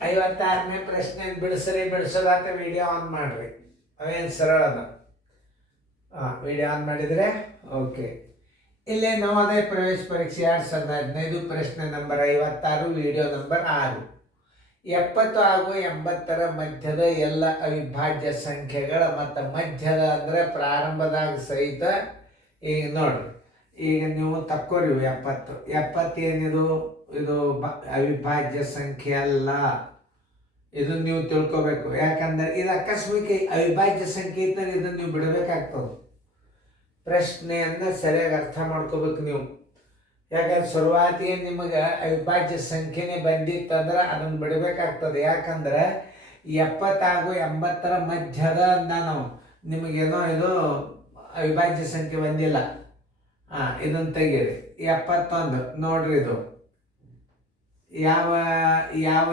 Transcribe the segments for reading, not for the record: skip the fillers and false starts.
56ನೇ ಪ್ರಶ್ನೆ ಬಿಡಿಸೋದಾತ video on ಮಾಡ್ರಿ. ಅವೇನು ಸರಳ ಅದ. ವಿಡಿಯೋ ಆನ್ ಮಾಡಿದರೆ ಓಕೆ. ಇಲ್ಲೇ ನವೋದಯ ಪ್ರವೇಶ ಪರೀಕ್ಷೆ 2015 ಪ್ರಶ್ನೆ ನಂಬರ್ 56, ವಿಡಿಯೋ ನಂಬರ್ 6. 70 ಹಾಗೂ 80ರ ಮಧ್ಯದ ಎಲ್ಲ ಅವಿಭಾಜ್ಯ ಸಂಖ್ಯೆಗಳ ಮತ್ತು ಮಧ್ಯದ ಅಂದರೆ ಪ್ರಾರಂಭದಾಗ ಸಹಿತ. ಈಗ ನೋಡ್ರಿ, ಈಗ ನೀವು ತಕ್ಕೋರಿ 70 ಏನಿದು, ಇದು ಅವಿಭಾಜ್ಯ ಸಂಖ್ಯೆ ಅಲ್ಲ. ಇದು ನೀವು ತಿಳ್ಕೊಬೇಕು. ಯಾಕಂದ್ರೆ ಇದು ಆಕಸ್ಮಿಕ ಅವಿಭಾಜ್ಯ ಸಂಖ್ಯೆ ಇದ್ದರೆ ಇದನ್ನು ನೀವು ಬಿಡಬೇಕಾಗ್ತದೆ. ಪ್ರಶ್ನೆಯನ್ನು ಸರಿಯಾಗಿ ಅರ್ಥ ಮಾಡ್ಕೋಬೇಕು ನೀವು. ಯಾಕಂದ್ರೆ ಶುರುವಾತಿಗೆ ನಿಮಗೆ ಅವಿಭಾಜ್ಯ ಸಂಖ್ಯೆನೇ ಬಂದಿತ್ತಂದ್ರೆ ಅದನ್ನು ಬಿಡಬೇಕಾಗ್ತದೆ. ಯಾಕಂದ್ರೆ 70 ಹಾಗೂ 80ರ ಮಧ್ಯದ ಅಂದ ನಾವು, ನಿಮಗೇನೋ ಇದು ಅವಿಭಾಜ್ಯ ಸಂಖ್ಯೆ ಬಂದಿಲ್ಲ. ಇದನ್ನು ತೆಗೀರಿ. 71 ನೋಡ್ರಿ, ಇದು ಯಾವ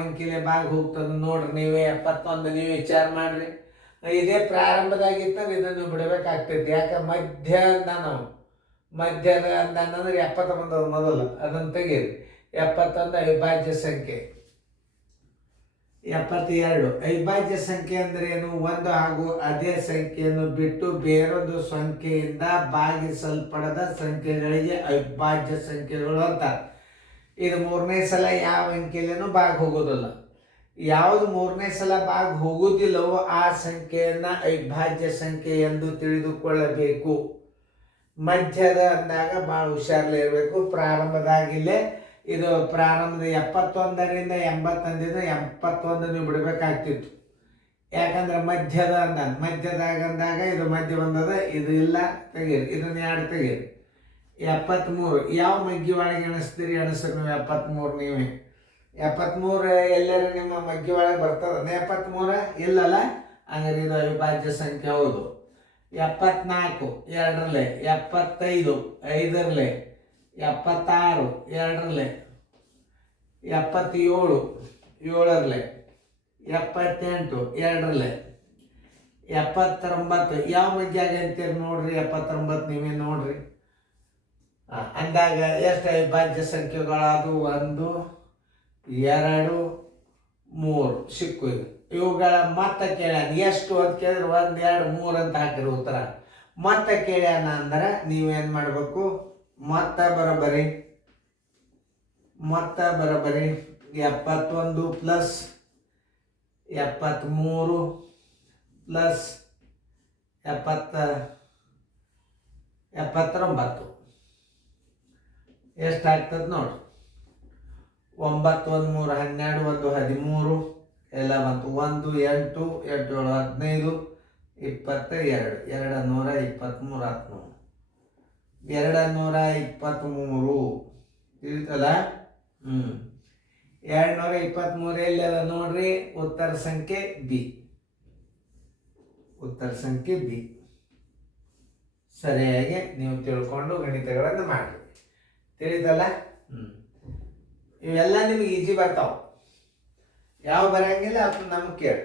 ಅಂಕಿಲೆ ಭಾಗ ಹೋಗ್ತದೆ ನೋಡ್ರಿ. ನೀವೇ 71 ನೀವು ವಿಚಾರ ಮಾಡ್ರಿ. ಇದೇ ಪ್ರಾರಂಭದಾಗಿತ್ತಂದ್ರೆ ಇದನ್ನು ಬಿಡಬೇಕಾಗ್ತೈತಿ. ಯಾಕೆ ಮಧ್ಯ ಅಂದ ನಾವು, ಮಧ್ಯದ ಅಂದಂದ್ರೆ 70 ಬಂದದ ಮೊದಲು, ಅದನ್ನು ತೆಗೀರಿ. 71 ಅವಿಭಾಜ್ಯ ಸಂಖ್ಯೆ. 72 ಅವಿಭಾಜ್ಯ ಸಂಖ್ಯೆ ಅಂದ್ರೆ ಏನು? ಒಂದು ಹಾಗೂ ಅದೇ ಸಂಖ್ಯೆಯನ್ನು ಬಿಟ್ಟು ಬೇರೊಂದು ಸಂಖ್ಯೆಯಿಂದ ಭಾಗಿಸಲ್ಪಡದ ಸಂಖ್ಯೆಗಳಿಗೆ ಅವಿಭಾಜ್ಯ ಸಂಖ್ಯೆಗಳು ಅಂತಾರೆ. ಇದು ಮೂರನೇ ಸಲ ಯಾವ ಅಂಕಿಲೇನೂ ಭಾಗ ಹೋಗೋದಿಲ್ಲ. ಯಾವುದು ಮೂರನೇ ಸಲ ಭಾಗ ಹೋಗುವುದಿಲ್ಲವೋ ಆ ಸಂಖ್ಯೆಯನ್ನು ಅವಿಭಾಜ್ಯ ಸಂಖ್ಯೆ ಎಂದು ತಿಳಿದುಕೊಳ್ಳಬೇಕು. ಮಧ್ಯದ ಅಂದಾಗ ಭಾಳ ಹುಷಾರಲ್ಲಿರಬೇಕು. ಪ್ರಾರಂಭದಾಗಿಲ್ಲೇ ಇದು ಪ್ರಾರಂಭದ 71ರಿಂದ 80 ಅಂದಿದ್ದು 71 ನೀವು ಬಿಡಬೇಕಾಗ್ತಿತ್ತು. ಯಾಕಂದ್ರೆ ಮಧ್ಯದ ಮಧ್ಯದಾಗ ಅಂದಾಗ ಇದು ಮಧ್ಯ ಬಂದದ, ಇದು ಇಲ್ಲ, ತೆಗೀರಿ. ಇದನ್ನ 2 ತೆಗೀರಿ. 73 ಯಾವ ಮಗ್ಗಿ ಒಳಗೆ ಎಣಿಸ್ತೀರಿ? ಎಣಿಸ್ರಿ ನೀವು 73. ನೀವೇ 73 ಎಲ್ಲರೂ ನಿಮ್ಮ ಮಗ್ಗಿ ಒಳಗೆ ಬರ್ತದ? 73 ಇಲ್ಲಲ್ಲ, ಹಂಗಾರೆ ಇದು ಅವಿಭಾಜ್ಯ ಸಂಖ್ಯೆ ಹೌದು. 74 2ರಲ್ಲೇ, 75 5ರಲ್ಲೇ, 76 2ರಲ್ಲೇ, 77 7ರಲ್ಲೇ, 78 2ರಲ್ಲೇ, 79 ಯಾವ ಮಗ್ಗಿಯಾಗ ಅಂತೀರಿ ನೋಡ್ರಿ. 79 ನೀವೇ ನೋಡ್ರಿ. ಅಂದಾಗ ಎಷ್ಟು ಅವಿಭಾಜ್ಯ ಸಂಖ್ಯೆಗಳಾದವು? 1 2 3 ಸಿಕ್ಕು. ಇವುಗಳ ಮೊತ್ತ ಕೇಳ್ಯಾನ ಎಷ್ಟು ಅಂತ ಕೇಳಿದ್ರೆ 1 2 3 ಅಂತ ಹಾಕಿರಿ ಉತ್ತರ. ಮೊತ್ತ ಕೇಳ್ಯಾನ ಅಂದ್ರೆ ನೀವೇನು ಮಾಡಬೇಕು? ಮೊತ್ತ ಬರೋಬ್ಬರಿ 71 ಪ್ಲಸ್ 73 ಪ್ಲಸ್ 79 ಎಷ್ಟಾಗ್ತದೆ ನೋಡ್ರಿ. 9 1 3 12 1 13 ಎಲ್ಲ ಬಂತು. 1 8 8 7 15 22 223 223 ತಿಳಿತಲ್ಲ. 223 ಎಲ್ಲದ ನೋಡ್ರಿ. ಉತ್ತರ ಸಂಖ್ಯೆ ಬಿ. ಉತ್ತರ ಸಂಖ್ಯೆ ಬಿ. ಸರಿಯಾಗಿ ನೀವು ತಿಳ್ಕೊಂಡು ಗಣಿತಗಳನ್ನು ಮಾಡಿ. ತಿಳಿತಲ್ಲ. ಇವೆಲ್ಲ ನಿಮಗೆ ಈಜಿ ಬರ್ತಾವ. ಯಾವ ಬರಂಗಿಲ್ಲ ಅದು ನಮಗೆ ಕೇಳಿ.